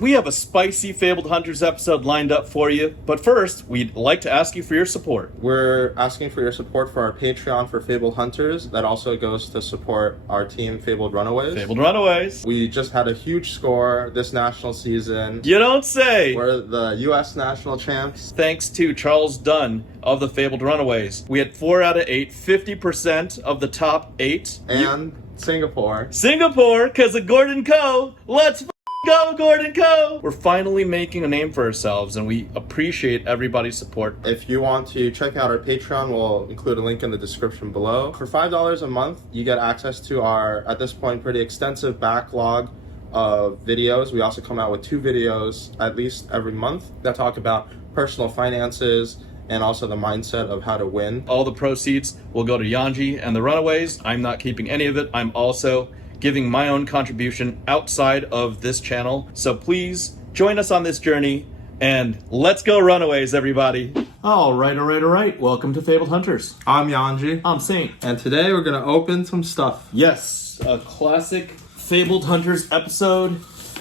we have a spicy Fabled Hunters episode lined up for you, but first, we'd like to ask you for your support. We're asking for your support for our Patreon for Fabled Hunters. That also goes to support our team, Fabled Runaways. Fabled Runaways. We just had a huge score this national season. You don't say! We're the U.S. national champs. Thanks to Charles Dunn of the Fabled Runaways. We had 4 out of 8, 50% of the top 8. And Singapore. Singapore, because of Gordon Co. Let's go, Gordon Co. We're finally making a name for ourselves, and we appreciate everybody's support. If you want to check out our Patreon, we'll include a link in the description below. For $5 a month, you get access to our, at this point, pretty extensive backlog of videos. We also come out with 2 videos at least every month that talk about personal finances and also the mindset of how to win. All the proceeds will go to Yuanji and the Runaways. I'm not keeping any of it. I'm also giving my own contribution outside of this channel. So please join us on this journey and let's go Runaways, everybody. All right. Welcome to Fabled Hunters. I'm Yuanji. I'm Saint. And today we're gonna open some stuff. Yes, a classic Fabled Hunters episode.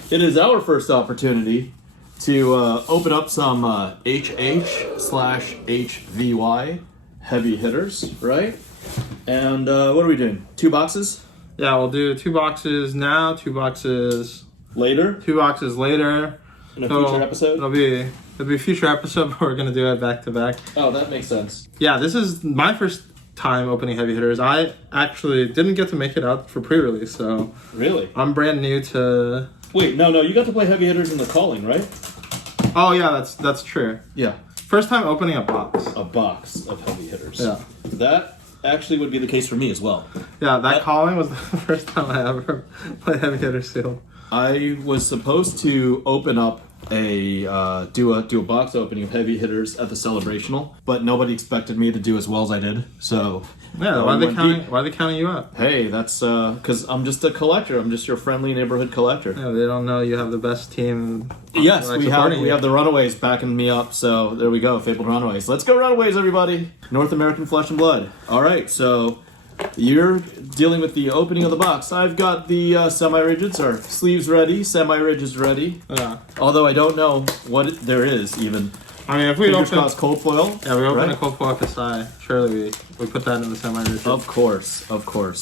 It is our first opportunity to open up some HH/HVY heavy hitters, right? And what are we doing? 2 boxes? Yeah, we'll do 2 boxes now, 2 boxes Later? 2 boxes later. In a future episode? It'll be a future episode, but we're gonna do it back to back. Oh, that makes sense. Yeah, this is my first time opening heavy hitters. I actually didn't get to make it out for pre-release, so Really? I'm brand new to. Wait, no, you got to play heavy hitters in the calling, right? Oh yeah, that's true. Yeah. First time opening a box. A box of heavy hitters. Yeah. That actually would be the case for me as well. Yeah, that calling was the first time I ever played heavy hitter sealed. I was supposed to open up a do a box opening of heavy hitters at the celebrational, but nobody expected me to do as well as I did. So yeah, why are they counting you up? Hey, that's because I'm just a collector. I'm just your friendly neighborhood collector. Yeah, they don't know you have the best team. Yes, we have the Runaways backing me up. So there we go, Fabled Runaways. Let's go Runaways, everybody! North American Flesh and Blood. All right, so you're dealing with the opening of the box. I've got the semi-rigids, or sleeves ready, semi-rigids ready. Yeah. Although I don't know what there is even. I mean, if we open cold foil. Yeah, we open a cold foil Kasai. Surely we put that in the semi-rigid. Of course.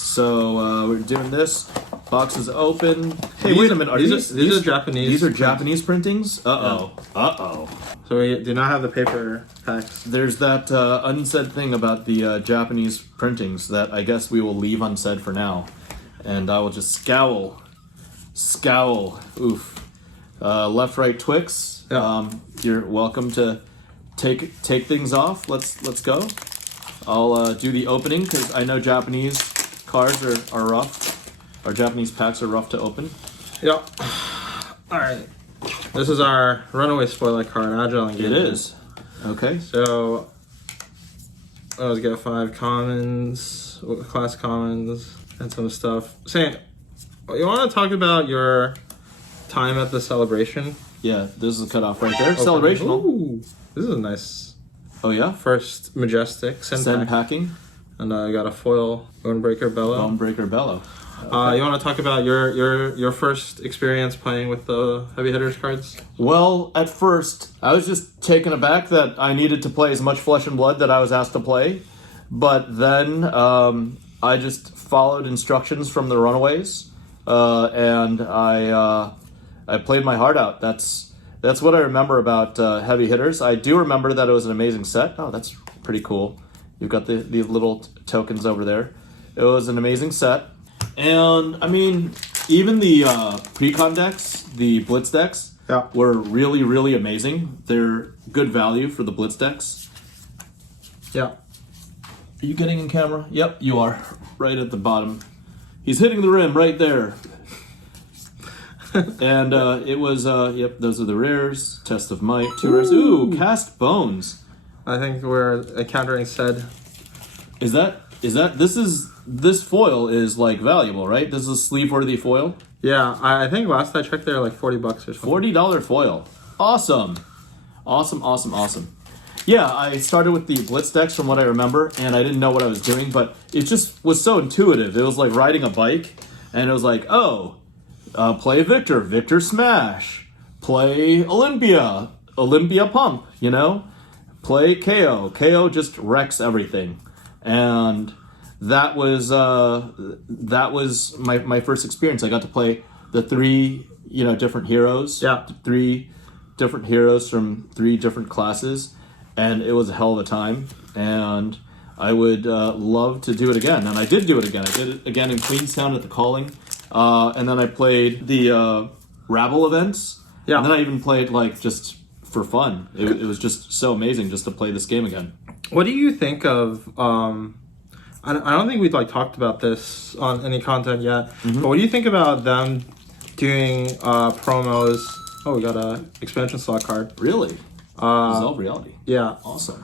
So we're doing this. Box is open. Hey, wait a minute. Are these are Japanese? These are Japanese printings? Uh-oh. Yeah. Uh-oh. So we do not have the paper packs. There's that unsaid thing about the Japanese printings that I guess we will leave unsaid for now. And I will just scowl. Oof. Left, right, Twix. Yeah. You're welcome to take things off. Let's go. I'll do the opening because I know Japanese cards are rough. Our Japanese packs are rough to open. Yep. All right. This is our runaway spoiler card, Agile Engagement. It is. Okay. So let's get 5 commons, class commons, and some stuff. Saint, you want to talk about your time at the celebration? Yeah, this is a cutoff right there. Celebrational. Ooh, this is a nice. Oh yeah. First majestic Sen packing. And I got a foil Bonebreaker Bellow. Bonebreaker Bellow. Okay. You want to talk about your first experience playing with the heavy hitters cards? Well, at first, I was just taken aback that I needed to play as much Flesh and Blood that I was asked to play. But then I just followed instructions from the Runaways, and I played my heart out. That's what I remember about heavy hitters. I do remember that it was an amazing set. Oh, that's pretty cool. You've got the little tokens over there. It was an amazing set. And, I mean, even the Precon decks, the Blitz decks, were really, really amazing. They're good value for the Blitz decks. Yeah. Are you getting in camera? Yep, you are. Right at the bottom. He's hitting the rim right there. And it was, yep, those are the rares. Test of Might, 2 rares. Ooh, Cast Bones. I think we're encountering said. This foil is like valuable, right? This is a sleeve-worthy foil. Yeah, I think last I checked, they were like $40 or something. $40 foil. Awesome. Awesome. Yeah, I started with the Blitz decks from what I remember, and I didn't know what I was doing, but it just was so intuitive. It was like riding a bike, and it was like, oh, play Victor Smash. play Olympia Pump, you know? Play KO. KO just wrecks everything. And that was my first experience. I got to play the 3, different heroes. Yeah. 3 different heroes from 3 different classes, and it was a hell of a time. And I would love to do it again. And I did do it again. I did it again in Queenstown at the Calling. And then I played the Rabble events. Yeah. And then I even played, just for fun. It was just so amazing just to play this game again. What do you think of... I don't think we'd talked about this on any content yet, but what do you think about them doing promos? Oh, we got a expansion slot card. Really? Dissolve Reality. Yeah. Awesome.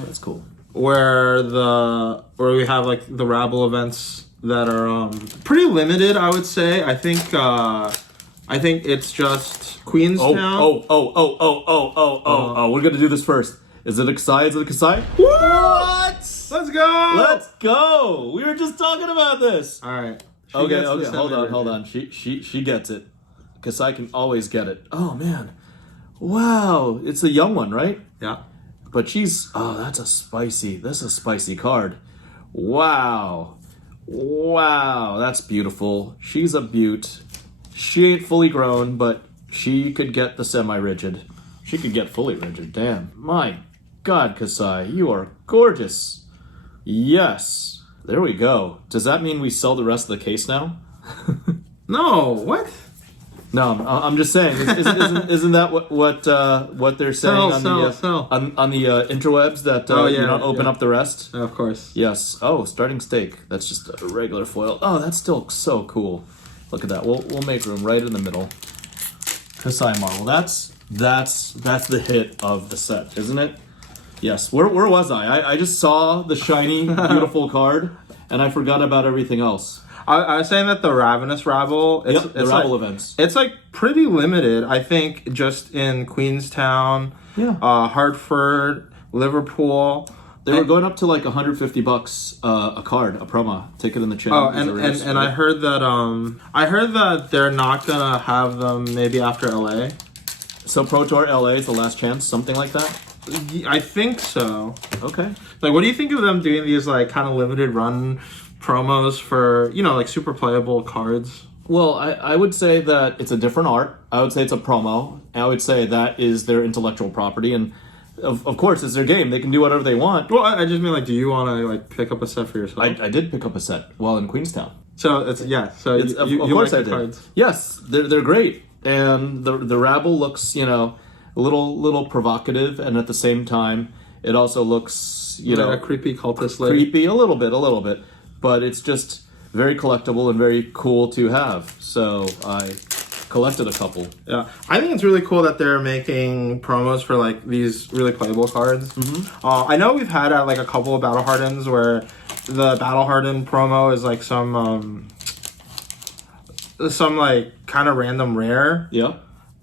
Oh, that's cool. Where we have the Rabble events that are pretty limited, I would say. I think it's just Queenstown. Oh, we're gonna do this first. Is it a Kasai? Is it a Kasai? What? Let's go! Let's go! We were just talking about this. All right. Okay. Hold on. She gets it. Kasai can always get it. Oh man, wow! It's a young one, right? Yeah. But that's a spicy card. Wow, that's beautiful. She's a beaut. She ain't fully grown, but she could get the semi-rigid. She could get fully rigid. Damn, my God, Kasai, you are gorgeous. Yes, there we go. Does that mean we sell the rest of the case now? No, what? No, I'm just saying. Isn't that what they're saying Sell. on the interwebs that you don't open up the rest? Of course. Yes. Oh, starting stake. That's just a regular foil. Oh, that's still so cool. Look at that. We'll make room right in the middle. Kasai Marvel. That's the hit of the set, isn't it? Yes. Where was I? I just saw the shiny, beautiful card, and I forgot about everything else. I was saying that the Ravenous Rabble, the Rabble events. It's pretty limited. I think just in Queenstown, Hartford, Liverpool. They were going up to $150 a card, a promo. Take it in the chin. Oh, and I heard that they're not gonna have them maybe after LA. So Pro Tour LA is the last chance, something like that. I think so. Okay. What do you think of them doing these kind of limited run promos for super playable cards? Well, I would say that it's a different art. I would say it's a promo. I would say that is their intellectual property, and of course it's their game. They can do whatever they want. Well, I just mean do you want to pick up a set for yourself? I did pick up a set while in Queenstown. So it's So you of course like I did. Cards. Yes, they're great, and the Rabble looks a little provocative, and at the same time it also looks a creepy cultist lady. Creepy a little bit. But it's just very collectible and very cool to have. So I collected a couple. Yeah, I think it's really cool that they're making promos for these really playable cards. Mm-hmm. I know we've had a couple of Battle Hardens where the Battle Harden promo is some kind of random rare. Yeah.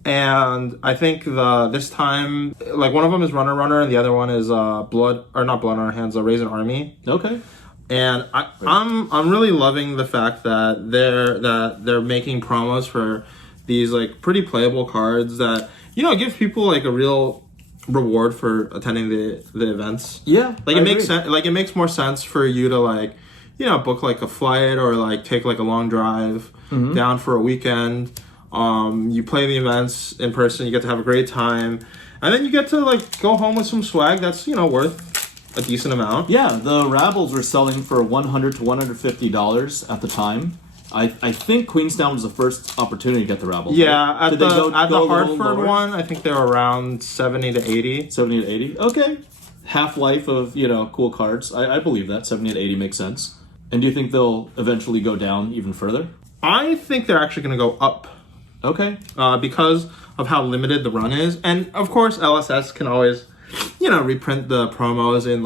And I think this time one of them is Runner and the other one is not Blood on Our Hands, Raisin Army. Okay. And I'm really loving the fact that they're making promos for these pretty playable cards that gives people a real reward for attending the events. Yeah, it makes sense. It makes more sense for you to book a flight or take a long drive down for a weekend. You play the events in person. You get to have a great time, and then you get to go home with some swag that's worth a decent amount. Yeah, the Rabbles were selling for $100 to $150 at the time. I think Queenstown was the first opportunity to get the Rabbles. Yeah, right? at the Hartford one, I think they were around 70 to 80. 70 to 80. Okay. Half-life of, cool cards. I believe that. 70 to 80 makes sense. And do you think they'll eventually go down even further? I think they're actually going to go up. Okay. Because of how limited the run is. And, of course, LSS can always, reprint the promos in,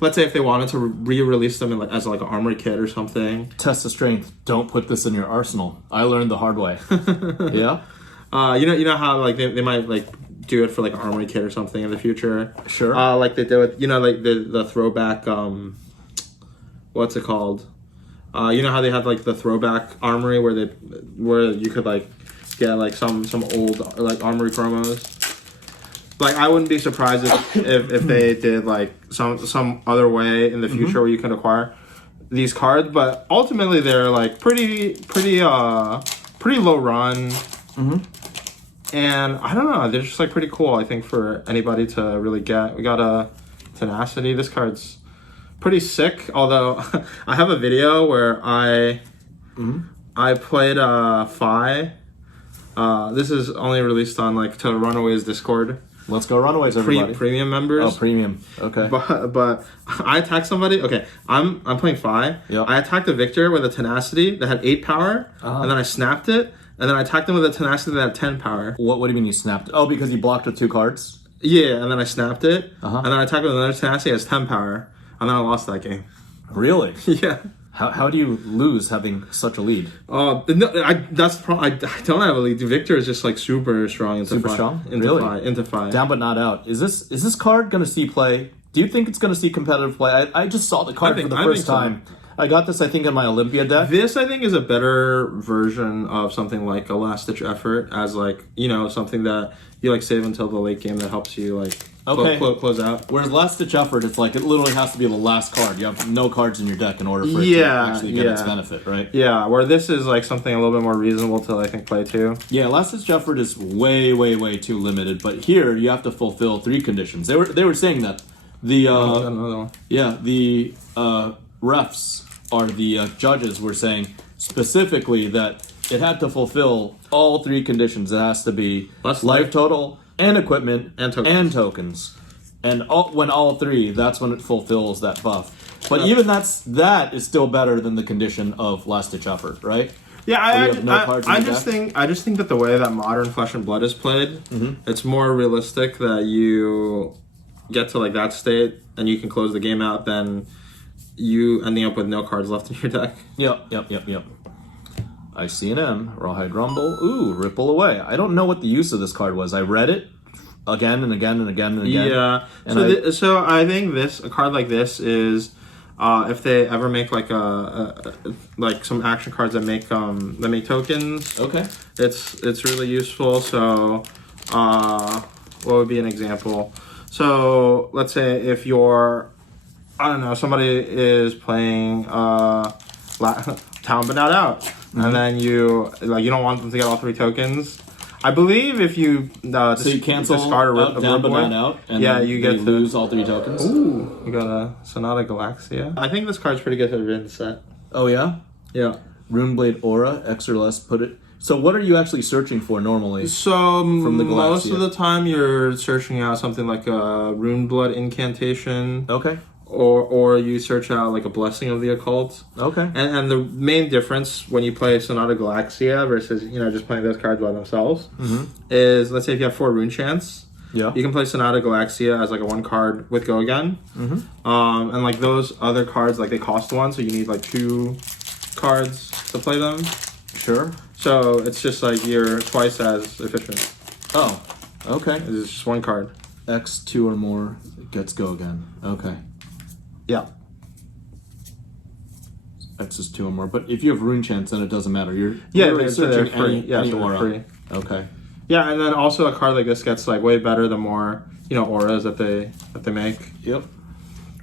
let's say if they wanted to re-release them in, as an armory kit or something. Test of strength. Don't put this in your arsenal. I learned the hard way. Yeah? You know how, they might, do it for, an armory kit or something in the future? Sure. Like they did with, the throwback, what's it called? You know how they had the throwback armory where you could get like some old like armory promos. Like I wouldn't be surprised if they did like some other way in the future where you can acquire these cards, but ultimately they're like pretty low run. And I don't know, they're just like pretty cool, I think, for anybody to really get. We got a Tenacity. This card's pretty sick, although I have a video where I played Fi. This is only released on like to Runaways Discord. Let's go Runaways, everybody. Premium members. Oh, premium. Okay. But I attacked somebody. Okay, I'm playing Fi. Yep. I attacked a Victor with a Tenacity that had 8 power, and then I snapped it, and then I attacked him with a Tenacity that had 10 power. What do you mean you snapped? Oh, because you blocked with 2 cards? Yeah, and then I snapped it, and then I attacked with another Tenacity that has 10 power, and then I lost that game. Really? Yeah. How do you lose having such a lead? No, that's the problem. I don't have a lead. Victor is just like super strong into Super Fi. strong? Into Really? Fi. Into Fi. Down but not out. Is this card going to see play? Do you think it's going to see competitive play? I just saw the card for the first time. I got this, I think, in my Olympia deck. This, I think, is a better version of something like a last-ditch effort as, like, you know, something that you, like, save until the late game that helps you, like, close out. Whereas last-ditch effort, it's like, it literally has to be the last card. You have no cards in your deck in order for it to actually get its benefit, right? Yeah, where this is, like, something a little bit more reasonable to, I think, play too. Yeah, last-ditch effort is way, way, way too limited. But here, you have to fulfill 3 conditions. They were saying that. Another one. Yeah, the refs... or the judges were saying specifically that it had to fulfill all 3 conditions. It has to be life total and equipment and tokens. And when all 3, that's when it fulfills that buff. But even that is still better than the condition of last ditch effort, right? Yeah, I just think that the way that modern Flesh and Blood is played, it's more realistic that you get to like that state and you can close the game out than you ending up with no cards left in your deck. Yep. I see an M. Rawhide Rumble. Ooh, Ripple Away. I don't know what the use of this card was. I read it again and again and again and again. Yeah. And so I think a card like this is if they ever make like like some action cards that make tokens. Okay. It's really useful. So what would be an example? So let's say if you're I don't know, somebody is playing Town but not out, and then you don't want them to get all 3 tokens. I believe if you so you cancel discard a down but boy, not out, and you get to lose all 3 tokens. Ooh, you got a Sonata Galaxia. I think this card's pretty good for the Rin set. Oh yeah, yeah. Runeblade Aura, X or less. Put it. So what are you actually searching for normally? So from the Galaxia? Most of the time you're searching out something like a Runeblood incantation. Okay. Or you search out like a Blessing of the Occult. Okay. And the main difference when you play Sonata Galaxia versus just playing those cards by themselves is, let's say if you have 4 Rune Chants, you can play Sonata Galaxia as like a 1 card with Go Again. And like those other cards, like they cost 1, so you need like 2 cards to play them. Sure. So it's just like you're twice as efficient. Oh, okay. It's just 1 card. X 2 or more gets Go Again. Okay. Yeah. X is 2 or more. But if you have Rune Chants, then it doesn't matter. You're free. searching any So aura. free. Okay. Yeah, and then also a card like this gets like way better the more auras that they make. Yep.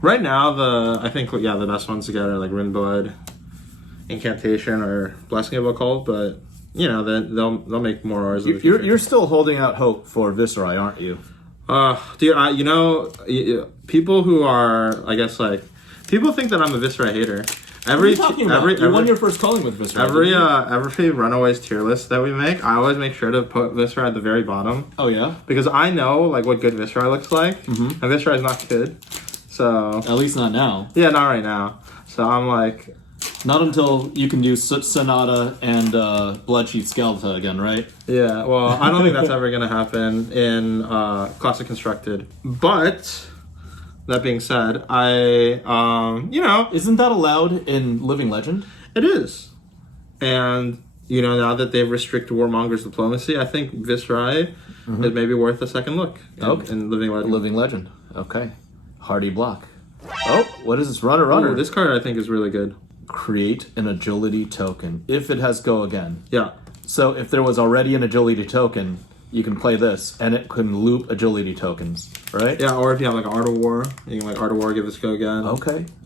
Right now, I think the best ones to get are like Runeblood, Incantation, or Blessing of Occult. But they'll make more auras. You're still holding out hope for Viserai, aren't you? Dude, people who are, I guess, like, people think that I'm a Viserai hater. What are you talking about? You won your first calling with Viserai. Every Runaways tier list that we make, I always make sure to put Viserai at the very bottom. Oh yeah? Because I know like what good Viserai looks like, and Viserai is not good. So at least not now. Yeah, not right now. So I'm like, not until you can do Sonata and Bloodsheath Skeleton again, right? Yeah. Well, I don't think that's ever gonna happen in Classic Constructed, but. That being said, Isn't that allowed in Living Legend? It is. And, now that they've restricted Warmonger's diplomacy, I think Viserai is maybe worth a second look in Living Legend. Living Legend. Okay. Hardy block. Oh, what is this? Runner. Ooh, this card I think is really good. Create an agility token if it has Go Again. Yeah. So if there was already an agility token, you can play this, and it can loop agility tokens, right? Yeah, or if you have like Art of War, you can like Art of War, give this a go again.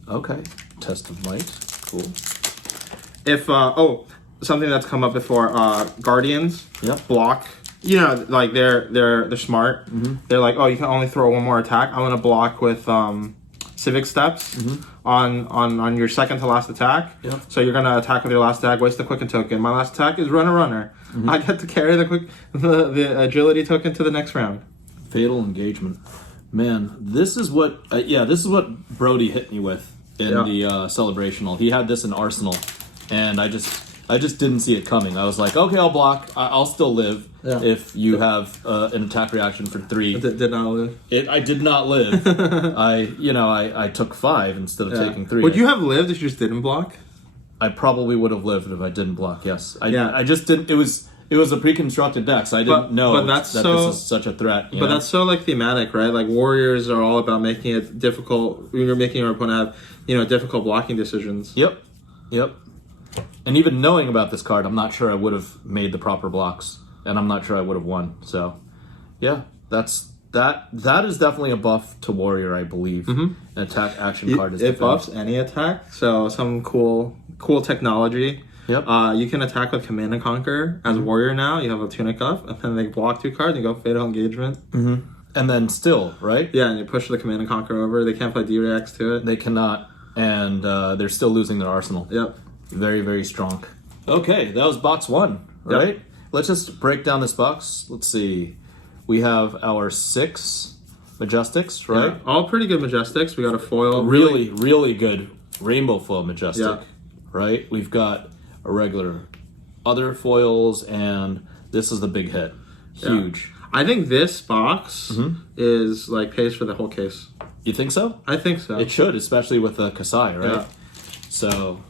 Okay. Test of Might, cool. If something that's come up before, Guardians, Yep. block. You know, like they're smart. Mm-hmm. They're like, oh, you can only throw one more attack. I'm gonna block with Civic Steps on your second to last attack. Yep. So you're gonna attack with your last attack, waste the quicken token. My last attack is runner. I get to carry the agility token to the next round. Fatal Engagement. Man, this is what Brody hit me with in the celebrational. He had this in Arsenal, and I just didn't see it coming. I was like, okay, I'll block. I'll still live if you have an attack reaction for 3. It did not live. I did not live. I took 5 instead of taking 3. Would you have lived if you just didn't block? I probably would have lived if I didn't block. Yes. I just didn't. It was a pre-constructed deck, so I didn't know that this is such a threat. But that's so like thematic, right? Like warriors are all about making it difficult. You're making your opponent have difficult blocking decisions. Yep. And even knowing about this card, I'm not sure I would have made the proper blocks, and I'm not sure I would have won. So, yeah, that is definitely a buff to warrior, I believe. An attack action card is it buffs any attack. So some cool technology. Yep. You can attack with Command and Conquer as a warrior now. You have a Tunic up, and then they block 2 cards and you go Fatal Engagement. And then still, right? Yeah, and you push the Command and Conquer over. They can't play D-Reacts to it. They cannot, and they're still losing their arsenal. Yep. Very, very strong. Okay, that was box 1, right? Yep. Let's just break down this box. Let's see. We have our 6 Majestics, right? Yeah, all pretty good Majestics. We got a foil. Really, really good Rainbow Foil Majestic, right? We've got a regular other foils, and this is the big hit. Huge. Yeah. I think this box is like pays for the whole case. You think so? I think so. It should, especially with the Kasai, right? Yeah. So,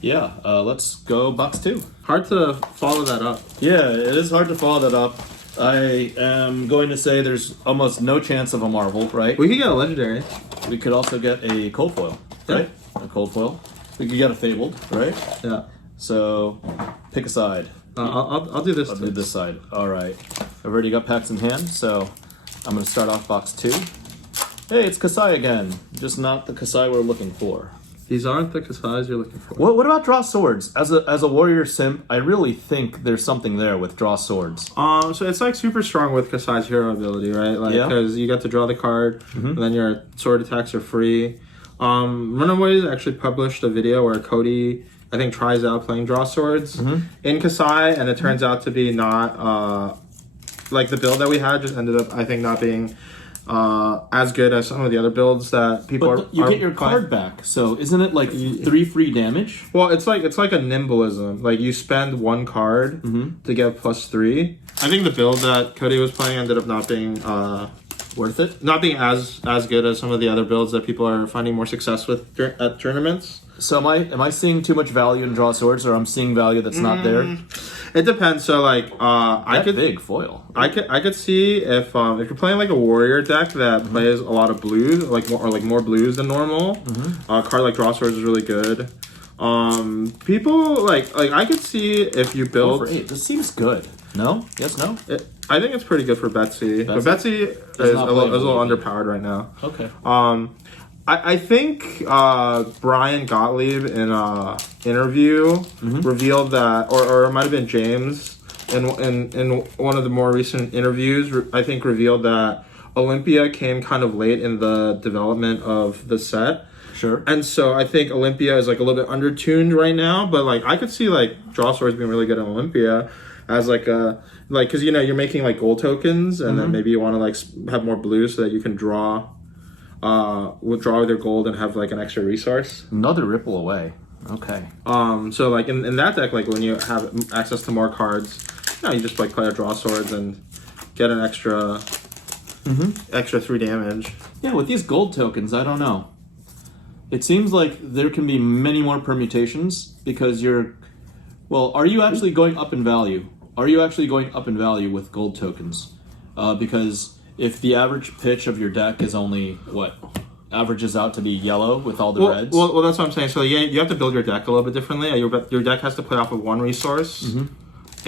yeah, let's go box 2. Hard to follow that up. Yeah, it is hard to follow that up. I am going to say there's almost no chance of a Marvel, right? We could get a legendary. We could also get a cold foil, right? A cold foil. We could get a FaBled, right? Yeah. So, pick a side. I'll do this. I'll do this side. All right. I've already got packs in hand, so I'm going to start off box 2. Hey, it's Kasai again. Just not the Kasai we're looking for. These aren't the Kasais you're looking for. What about draw swords? As a warrior simp, I really think there's something there with draw swords. So it's like super strong with Kasai's hero ability, right? Like because you get to draw the card, and then your sword attacks are free. Runaways actually published a video where Cody, I think, tries out playing draw swords in Kasai, and it turns out to be not like the build that we had. Just ended up, I think, not being as good as some of the other builds that people are. You get your card back, so isn't it like 3 free damage? Well, it's like a nimbleism. Like you spend 1 card to get +3. I think the build that Cody was playing ended up not being Worth it? not being as good as some of the other builds that people are finding more success with at tournaments. So am I seeing too much value in draw swords, or I'm seeing value that's not there? It depends. So like I could big foil. I could see if you're playing like a warrior deck that plays a lot of blues, like more blues than normal. A card like draw swords is really good. People like I could see if you build. 4 for 8. This seems good. No? Yes. No. I think it's pretty good for Betsy. But Betsy is a little underpowered right now. Okay. I think Brian Gottlieb in an interview revealed that, or it might have been James in one of the more recent interviews, I think revealed that Olympia came kind of late in the development of the set. Sure. And so I think Olympia is like a little bit undertuned right now, but like I could see like draw swords being really good on Olympia as because you're making like gold tokens, and then maybe you want to like have more blue so that you can withdraw their gold and have like an extra resource. Another ripple away. Okay. So like in that deck, like when you have access to more cards, you just like play a draw swords and get an extra 3 damage. Yeah, with these gold tokens, I don't know. It seems like there can be many more permutations because are you actually going up in value? Are you actually going up in value with gold tokens? Because if the average pitch of your deck is only, averages out to be yellow with all the reds? Well, that's what I'm saying. So you have to build your deck a little bit differently. Your deck has to play off of 1 resource.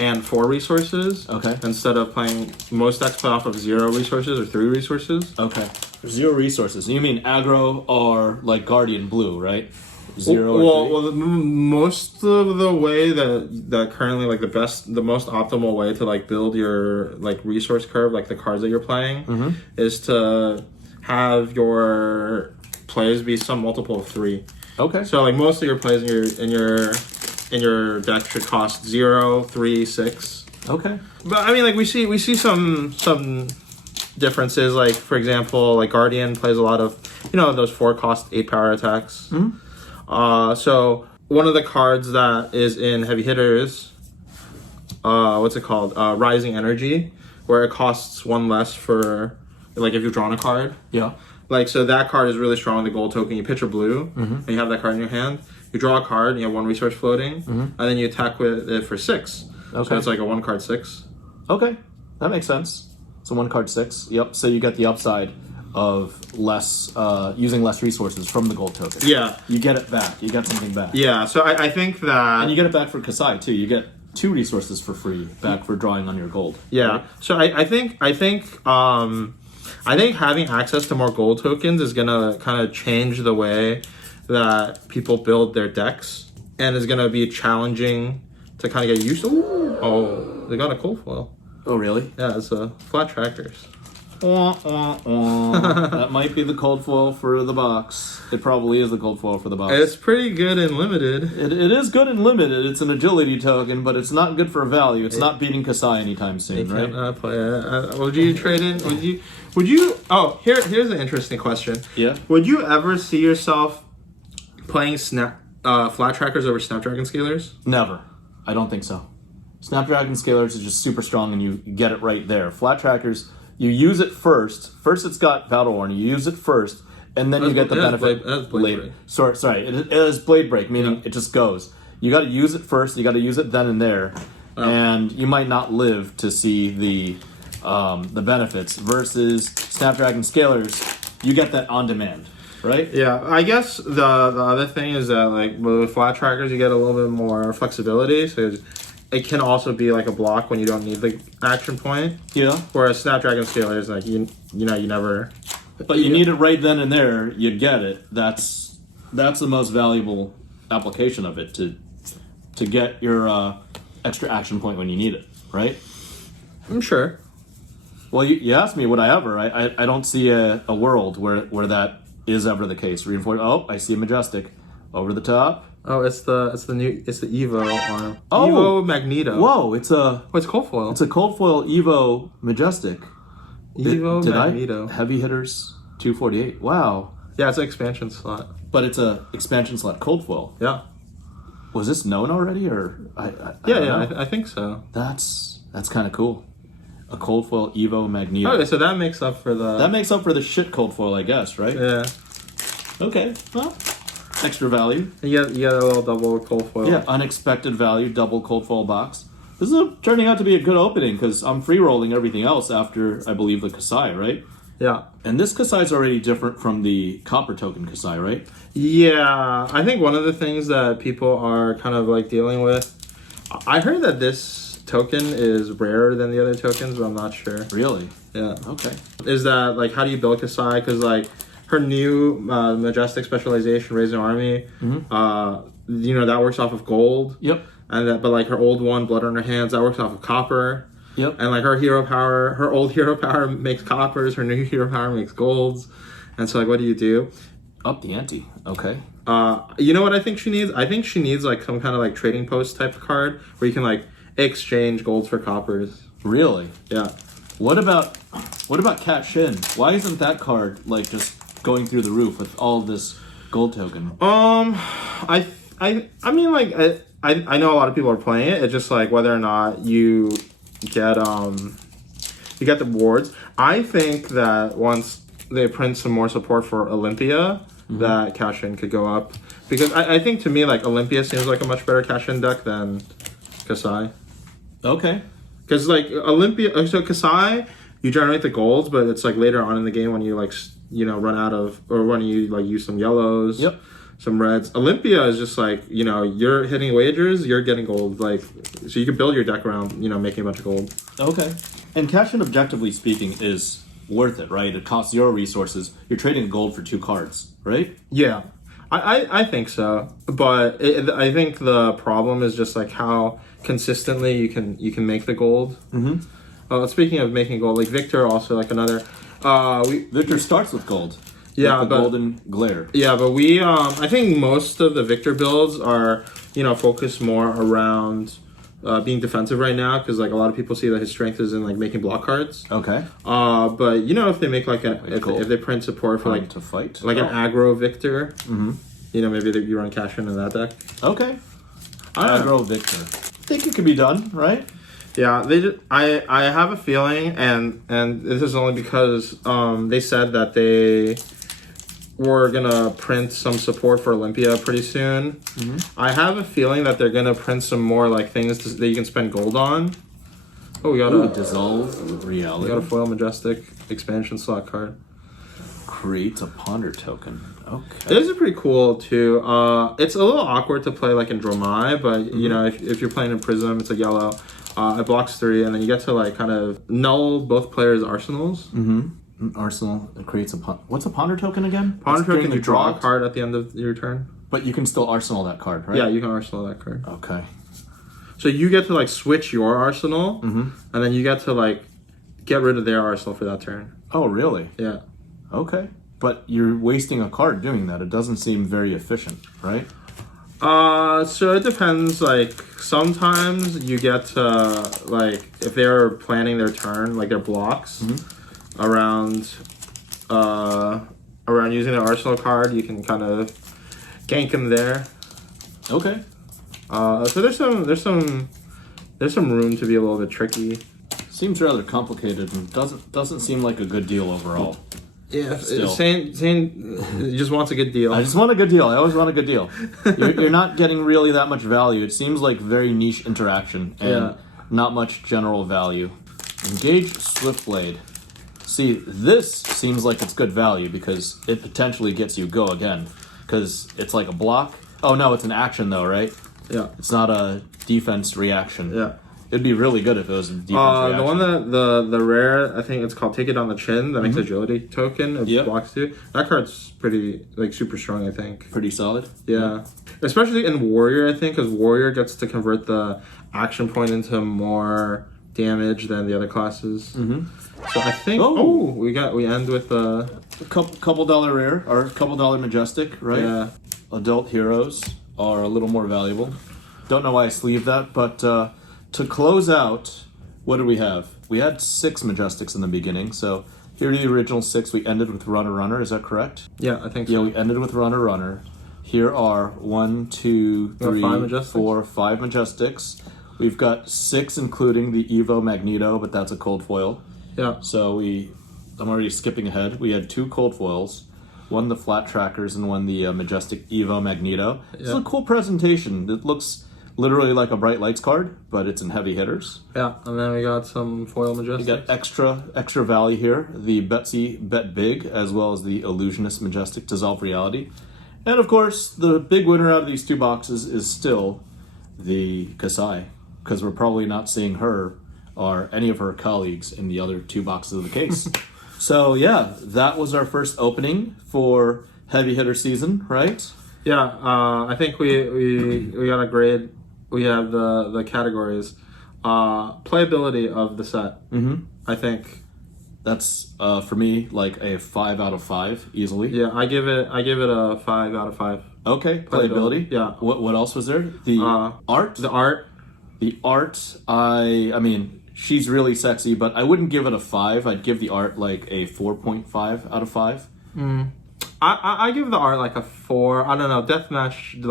and 4 resources. Okay. Instead of playing, most decks play off of 0 resources or 3 resources. Okay. 0 resources. You mean aggro or like Guardian Blue, right? 0 or 3? Most of the way that currently like the most optimal way to like build your like resource curve, like the cards that you're playing, is to have your plays be some multiple of 3. Okay. So like most of your plays in your deck should cost 0, 3, 6. Okay. But I mean, like we see some differences. Like for example, like Guardian plays a lot of those 4 cost 8 power attacks. So one of the cards that is in heavy hitters, what's it called? Rising Energy, where it costs 1 less for like if you've drawn a card. Yeah. Like so that card is really strong. The gold token. You pitch a blue, and you have that card in your hand. You draw a card, and you have 1 resource floating, and then you attack with it for 6. Okay. So it's like a 1 card 6. Okay, that makes sense. So 1 card 6. Yep. So you get the upside of less using less resources from the gold token. Yeah. You get it back. You get something back. Yeah. So I think that, and you get it back for Kasai too. You get 2 resources for free back for drawing on your gold. Yeah. Right? So I think having access to more gold tokens is gonna kind of change the way that people build their decks, and is gonna be challenging to kind of get used to. Oh, they got a cold foil. Oh, really? Yeah, it's flat trackers. That might be the cold foil for the box. It probably is the cold foil for the box. It's pretty good in limited. It is good in limited. It's an agility token, but it's not good for value. It's not beating Kasai anytime soon, right? Can't play it. Would you trade in? Would you? Oh, here's an interesting question. Yeah. Would you ever see yourself playing flat trackers over Snapdragon Scalers? Never. I don't think so. Snapdragon Scalers is just super strong, and you get it right there. Flat trackers, you use it first. First, it's got Battle Warning. You use it first, and then you get the benefit later. Sorry. It is Blade Break, meaning it just goes. You got to use it first. You got to use it then and there, and you might not live to see the benefits. Versus Snapdragon Scalers, you get that on demand, right? Yeah, I guess the other thing is that like with flat trackers, you get a little bit more flexibility. So it can also be like a block when you don't need the action point. Yeah. Whereas Snapdragon Scaler is like you never. But you need it right then and there. You get it. That's the most valuable application of it to get your extra action point when you need it, right? I'm sure. Well, you asked me would I ever. I don't see a world where that is ever the case. Reinforce. Oh, I see a Majestic over the top. Oh, it's the Evo arm. Oh, Evo Magneto. Whoa, it's cold foil. It's a cold foil Evo Majestic. Evo Did Magneto. Heavy hitters 248. Wow. Yeah, it's an expansion slot. But it's a expansion slot cold foil. Yeah. Was this known already, or I I think so. That's kind of cool. A cold foil Evo Magneto. Okay, so that makes up for the shit cold foil, I guess, right? Yeah. Okay. Well, extra value. You get a little double cold foil. Yeah, unexpected value, double cold foil box. This is turning out to be a good opening because I'm free rolling everything else after I believe the Kasai, right? Yeah. And this Kasai is already different from the copper token Kasai, right? Yeah, I think one of the things that people are kind of like dealing with, I heard that this token is rarer than the other tokens, but I'm not sure. Really? Yeah. Okay. Is that like how do you build Kasai? Because like her new Majestic specialization, Raise an Army, that works off of gold. Yep. But like her old one, Blood on Her Hands, that works off of copper. Yep. And like her old hero power makes coppers, her new hero power makes golds. And so like what do you do? Up the ante. Okay. You know what I think she needs? I think she needs like some kind of like trading post type of card where you can like exchange golds for coppers. Really? Yeah. What about Cat Shin? Why isn't that card like just going through the roof with all this gold token? I mean like I know a lot of people are playing it. It's just like whether or not you get the rewards. I think that once they print some more support for Olympia, that cash-in could go up. Because I think to me like Olympia seems like a much better cash-in deck than Kasai. Okay. Because like Olympia, so Kasai, you generate the golds, but it's like later on in the game when you like run out of, or when you like use some yellows. Yep. some reds. Olympia is just like, you know, you're hitting wagers, you're getting gold. Like, so you can build your deck around, you know, making a bunch of gold. Okay. And cash in, objectively speaking, is worth it, right? It costs 0 resources. You're trading gold for 2 cards, right? Yeah, I think so. But I think the problem is just like how consistently you can make the gold. Speaking of making gold, like Victor also like another. Victor starts with gold. Yeah, with the but golden glare. yeah, but we I think most of the Victor builds are, you know, focused more around being defensive right now, because like a lot of people see that his strength is in like making block cards. Okay. But you know, if they make like if they print support for like to fight, like an aggro Victor, you know, maybe you run cash in that deck. Okay. Aggro Victor. I think it could be done, right? Yeah, I have a feeling, and this is only because they said that they were gonna print some support for Olympia pretty soon. I have a feeling that they're gonna print some more like things that you can spend gold on. Oh, we got a dissolve reality. We got a foil majestic expansion slot card. Creates a ponder token. Okay. These are pretty cool too. It's a little awkward to play like in Dromai, but you know, if you're playing in Prism, it's a yellow. It blocks 3, and then you get to like kind of null both players' arsenals. Arsenal creates a what's a ponder token again? Ponder token, you draw a card at the end of your turn. But you can still arsenal that card, right? Yeah, you can arsenal that card. Okay. So you get to like switch your arsenal, and then you get to like get rid of their arsenal for that turn. Oh, really? Yeah. Okay. But you're wasting a card doing that. It doesn't seem very efficient, right? So it depends. Like sometimes you get to like if they're planning their turn, like their blocks around using their arsenal card, you can kind of gank them there. Okay. So there's some room to be a little bit tricky. Seems rather complicated and doesn't seem like a good deal overall. Yeah, Still. saying he just wants a good deal. I just want a good deal. I always want a good deal. You're not getting really that much value. It seems like very niche interaction and not much general value. Engage Swiftblade. See, this seems like it's good value because it potentially gets you go again. Because it's like a block. Oh no, it's an action though, right? Yeah. It's not a defense reaction. Yeah. It'd be really good if it was a defense reaction. The one that the rare, I think it's called Take It on the Chin, that makes agility token. It blocks 2. That card's pretty like super strong, I think. Pretty solid. Yeah. Especially in Warrior, I think, because Warrior gets to convert the action point into more damage than the other classes. So I think we end with a couple dollar rare or couple dollar majestic, right? Yeah. Adult heroes are a little more valuable. Don't know why I sleeved that, but to close out, what do we have? We had 6 majestics in the beginning, so here are the original 6. We ended with Runner. Is that correct? Yeah, I think so. Yeah, we ended with Runner. Here are 1, 2, 3, 4, 5 majestics. We've got 6, including the Evo Magneto, but that's a cold foil. Yeah. So I'm already skipping ahead. We had 2 cold foils, one the flat trackers and one the majestic Evo Magneto. It's a cool presentation. It looks literally like a Bright Lights card, but it's in heavy hitters. Yeah, and then we got some foil majestic. We got extra value here. The Betsy Bet Big, as well as the Illusionist Majestic Dissolve Reality. And of course, the big winner out of these 2 boxes is still the Kasai, because we're probably not seeing her or any of her colleagues in the other 2 boxes of the case. So yeah, that was our first opening for heavy hitter season, right? Yeah, I think we got a grade. We have the categories. Playability of the set. I think that's for me like a 5 out of 5 easily. Yeah, I give it a 5 out of 5. Okay, playability. Yeah. What else was there? The art. The art. I mean, she's really sexy, but I wouldn't give it a 5. I'd give the art like a 4.5 out of 5. I give the art like a 4. I don't know. Deathmatch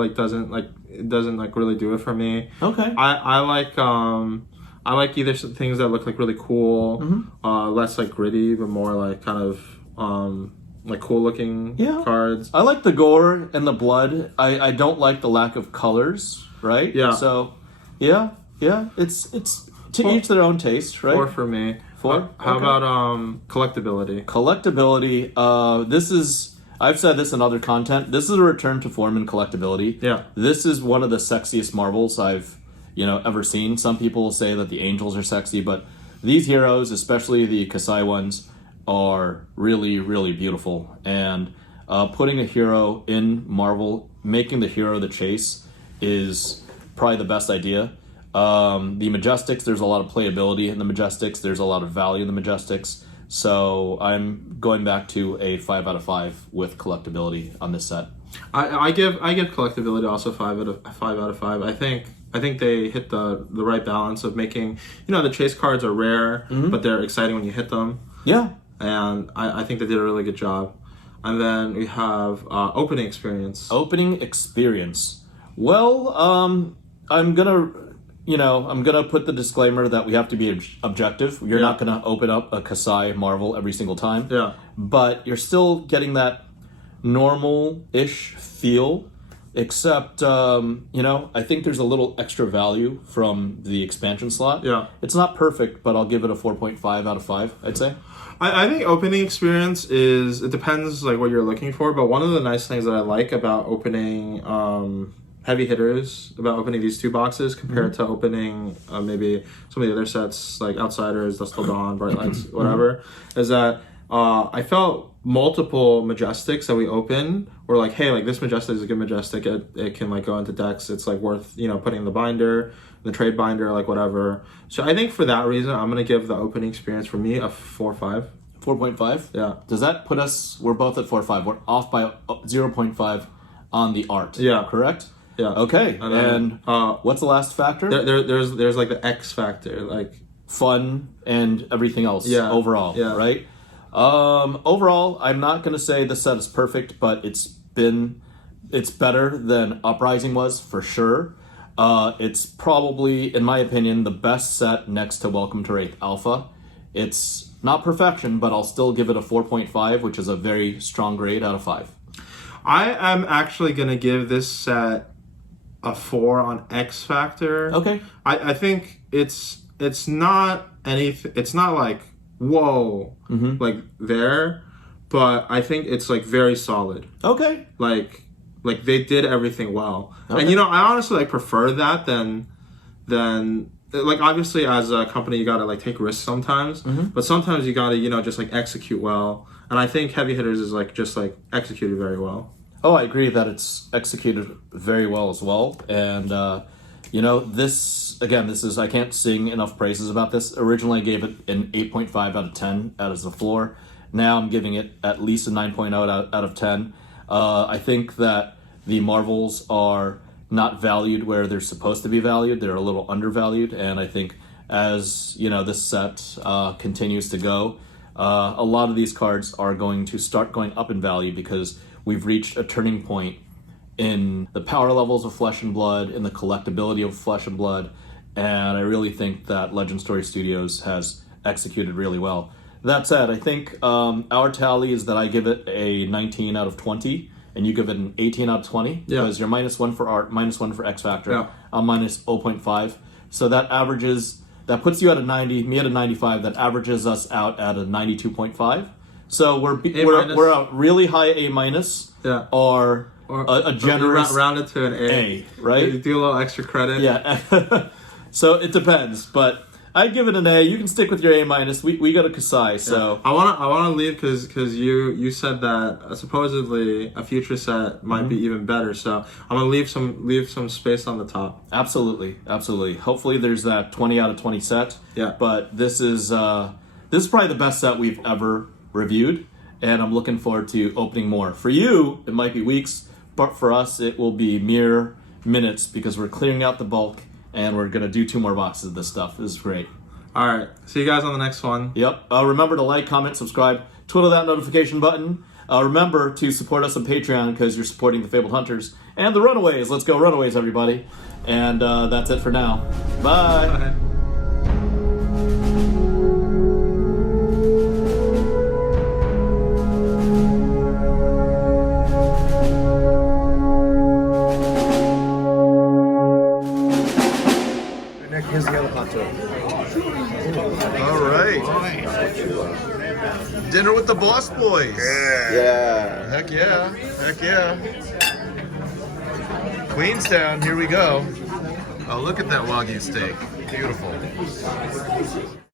doesn't really do it for me. Okay. I like either things that look like really cool, less like gritty, but more like kind of like cool looking cards. I like the gore and the blood. I don't like the lack of colors, right? Yeah. So, yeah. It's to each their own taste, right? 4 for me. 4. How about collectability? Collectability. This is I've said this in other content. This is a return to form in collectability. Yeah. This is one of the sexiest marvels I've ever seen. Some people say that the angels are sexy, but these heroes, especially the Kasai ones, are really, really beautiful. And putting a hero in Marvel, making the hero the chase, is probably the best idea. The Majestics, there's a lot of playability in the Majestics. There's a lot of value in the Majestics. So I'm going back to a 5 out of 5 with collectability on this set. I give collectability also 5 out of 5. I think they hit the right balance of making, the chase cards are rare, but they're exciting when you hit them. Yeah. And I think they did a really good job. And then we have opening experience. Opening experience. Well, I'm gonna put the disclaimer that we have to be objective. You're not gonna open up a Kasai Marvel every single time. Yeah. But you're still getting that normal-ish feel, except I think there's a little extra value from the expansion slot. Yeah. It's not perfect, but I'll give it a 4.5 out of 5, I'd say. I think opening experience it depends like what you're looking for, but one of the nice things that I like about opening heavy hitters, about opening these 2 boxes compared to opening maybe some of the other sets like Outsiders, Dust Till Dawn, Bright Lights, whatever, is that I felt multiple Majestics that we open were like, hey, like this Majestic is a good Majestic. It can like go into decks. It's like worth putting in the binder, the trade binder, like whatever. So I think for that reason, I'm gonna give the opening experience for me a 4.5. 4.5? Yeah. Does that put us? We're both at 4.5. We're off by 0.5 on the art. Yeah. Correct. Yeah. Okay. And what's the last factor? There's like the X factor, like fun and everything else. Yeah. Overall. Yeah. Right. Overall, I'm not going to say the set is perfect, but it's better than Uprising was for sure. It's probably, in my opinion, the best set next to Welcome to Wraith Alpha. It's not perfection, but I'll still give it a 4.5, which is a very strong grade out of 5. I am actually going to give this set a 4 on X Factor. Okay. I think it's not anything. It's not like whoa, like there, but I think it's like very solid. Okay. Like they did everything well, okay. And I honestly like prefer that than like obviously as a company you gotta like take risks sometimes, but sometimes you gotta just like execute well, and I think Heavy Hitters is like just like executed very well. Oh, I agree that it's executed very well as well, and this is, I can't sing enough praises about this. Originally I gave it an 8.5 out of 10 as the floor. Now I'm giving it at least a 9.0 out of 10. I think that the Marvels are not valued where they're supposed to be valued. They're a little undervalued, and I think as this set continues to go, a lot of these cards are going to start going up in value because we've reached a turning point in the power levels of Flesh and Blood, in the collectability of Flesh and Blood, and I really think that Legend Story Studios has executed really well. That said, I think our tally is that I give it a 19 out of 20, and you give it an 18 out of 20, because you're -1 for art, -1 for X Factor, I'm minus 0.5, so that puts you at a 90, me at a 95, that averages us out at a 92.5. So we're a really high A minus, or a generous rounded to an A, right? You do a little extra credit. Yeah. So it depends, but I give it an A. You can stick with your A minus. We got a Kasai, so I wanna leave because you said that supposedly a future set might be even better. So I'm gonna leave some space on the top. Absolutely. Hopefully there's that 20 out of 20 set. Yeah. But this is probably the best set we've ever reviewed, and I'm looking forward to opening more. For you, it might be weeks, but for us, it will be mere minutes because we're clearing out the bulk and we're going to do 2 more boxes of this stuff. This is great. All right. See you guys on the next one. Yep. Remember to like, comment, subscribe, twiddle that notification button. Remember to support us on Patreon because you're supporting the Fabled Hunters and the Runaways. Let's go Runaways, everybody. And that's it for now. Bye. Bye. Here's the other hot tub. All right. Dinner with the Boss Boys. Yeah. Heck yeah. Heck yeah. Queenstown, here we go. Oh, look at that Wagyu steak. Beautiful.